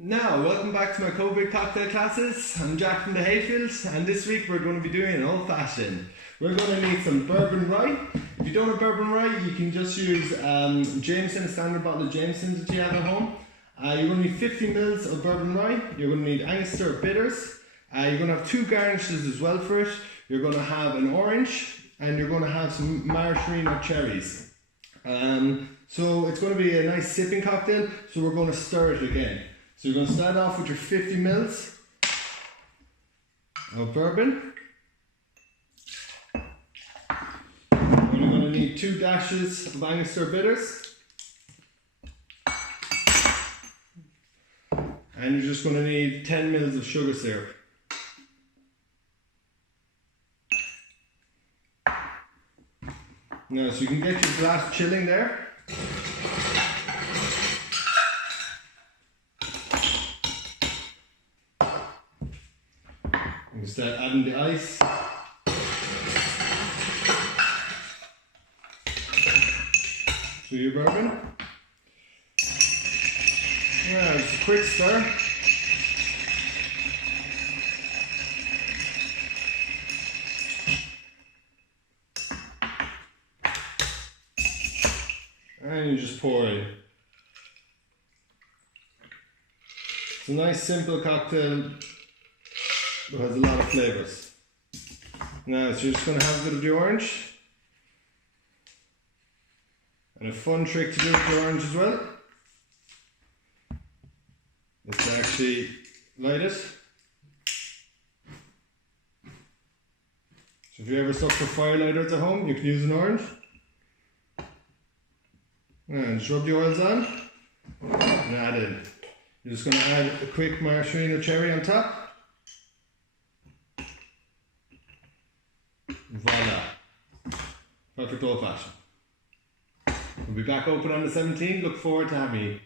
Now, welcome back to my COVID cocktail classes. I'm Jack from the Hayfield, and this week we're going to be doing an old fashioned. We're going to need some bourbon rye. If you don't have bourbon rye, you can just use Jameson, a standard bottle of Jameson that you have at home. You're going to need 50 ml of bourbon rye. You're going to need Angostura bitters. You're going to have two garnishes as well for it. You're going to have an orange, and you're going to have some maraschino cherries. So it's going to be a nice sipping cocktail, so we're going to stir it again. So you're going to start off with your 50 ml of bourbon. And you're going to need 2 dashes of Angostura bitters. And you're just going to need 10 ml of sugar syrup. Now, so you can get your glass chilling there. You can start adding the ice. To your bourbon. Yeah, it's a quick stir. And you just pour it. It's a nice simple cocktail that has a lot of flavours. Now, so you're just going to have a bit of the orange. And a fun trick to do with the orange as well is to actually light it. So if you ever stuck for fire lighters at home, you can use an orange. And just rub the oils on and add in. You're just going to add a quick maraschino cherry on top. Voila. Perfect old fashioned. We'll be back open on the 17th. Look forward to having you.